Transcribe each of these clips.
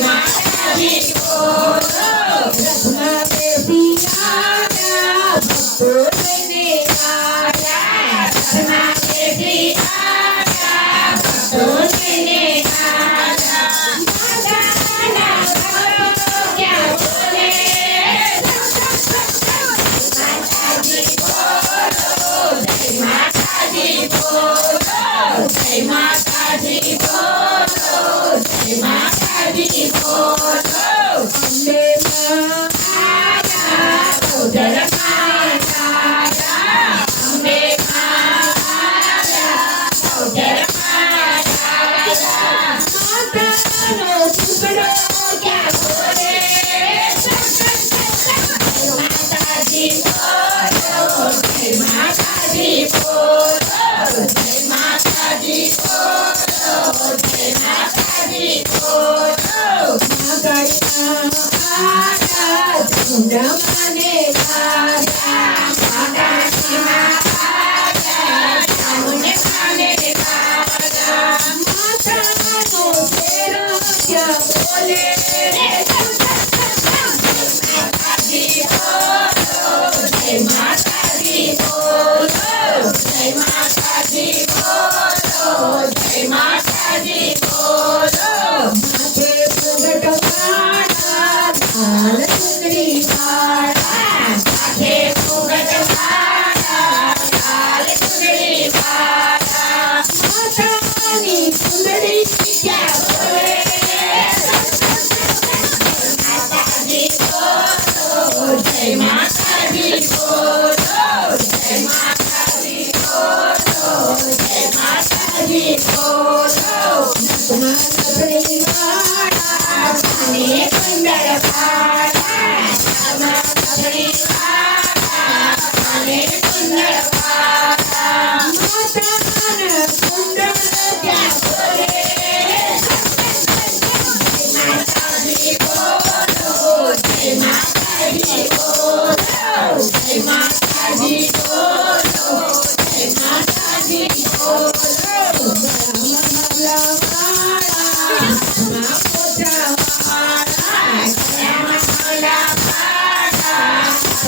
માતાજી બોલો રથમાં બેસી આવ્યા ભક્તો લઈને આવ્યા રથમાં બેસી આવ્યા ભક્તો લઈને આવ્યા માતાના ભક્તો ક્યાં બોલે માતાજી બોલો જય માતાજી બોલો જય માતાજી બોલો જય માતાજી બોલો અંબે માં આયા ઉદર માં આયા અંબે માં આયા ઉદર માં આયા માતાનો ટુકડો ક્યાં બોલે માતાજી બોલો જય માતાજી બોલો જય માતાજી બોલો જય માતાજી બોલો માતાના ચામુંડામાને રાજા માતાજીના રાજા ચામુંડામાને રાજા માતાનો ચહેરો ક્યાં બોલે માતાજી બોલો જય માતાજી બોલો જય માતાજી બોલો જય માતાજી બોલો માથે મુગટ વાળા લાલ ચુંદડી વાળા માથે મુગટ વાળા લાલ ચુંદડી વાળા માતાની ચુંદડી ક્યાં બોલે માતાજી બોલો જય માતાજી બોલો જય માતાજી બોલો જય માતાજી બોલો નથમાં નથણી વાળા કાને કુંડળ વાળા નથમાં નથણી વાળા કાને કુંડળ વાળા માતાના કુંડળ ક્યાં બોલે માતાજી બોલો જય માતાજી બોલો જય માતાજી બોલો જય માતાજી બોલો માલા વાળા માં પોતા વાળા માલા વાળા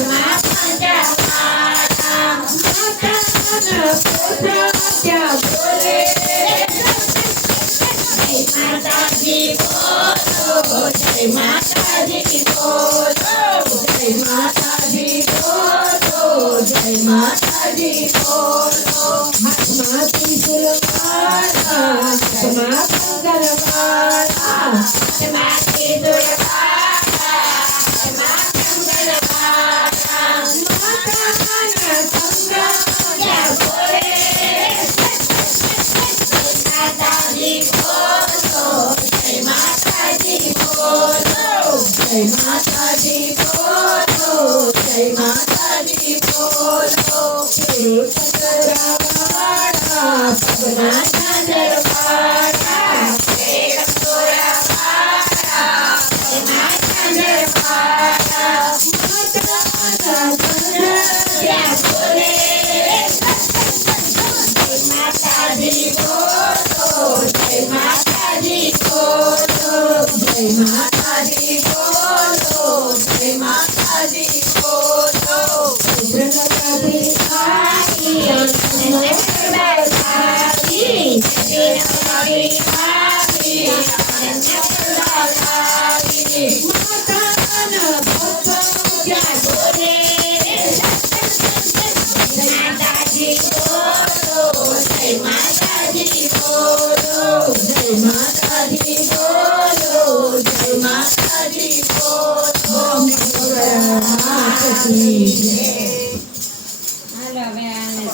માં પોતા વાળા માતાના પોતા ક્યાં બોલે જય માતાજી બોલો જય માતાજી બોલો જય માતાજી બોલો જય માતાજી બોલો હાથમાં ત્રિશુલ વાળા હાથમાં કંગર વાળા હાથમાં ત્રિશુલ વાળા હાથમાં કંગર વાળા માતાના કંગર ક્યાં બોલે માતાજી બોલો જય માતાજી બોલો જય માતાજી બોલો જય માતાજી બોલો પગરા વાળા પગના ચાદર વાળા કંકોરા વાળા પગના ચાદર વાળા માતાના કંગર ક્યાં બોલે માતાજી બોલો જય માતાજી બોલો જય માતાજી બોલો જય માતાજી બોલો ઉગ્રનગરી આઈ અનંતનગરી નગરી આઈ અનંતનગરી માતાના ભક્તો ક્યાં બોલે માતાજી બોલો જય માતાજી બોલો જય માતાજી બોલો જય માતાજી બોલો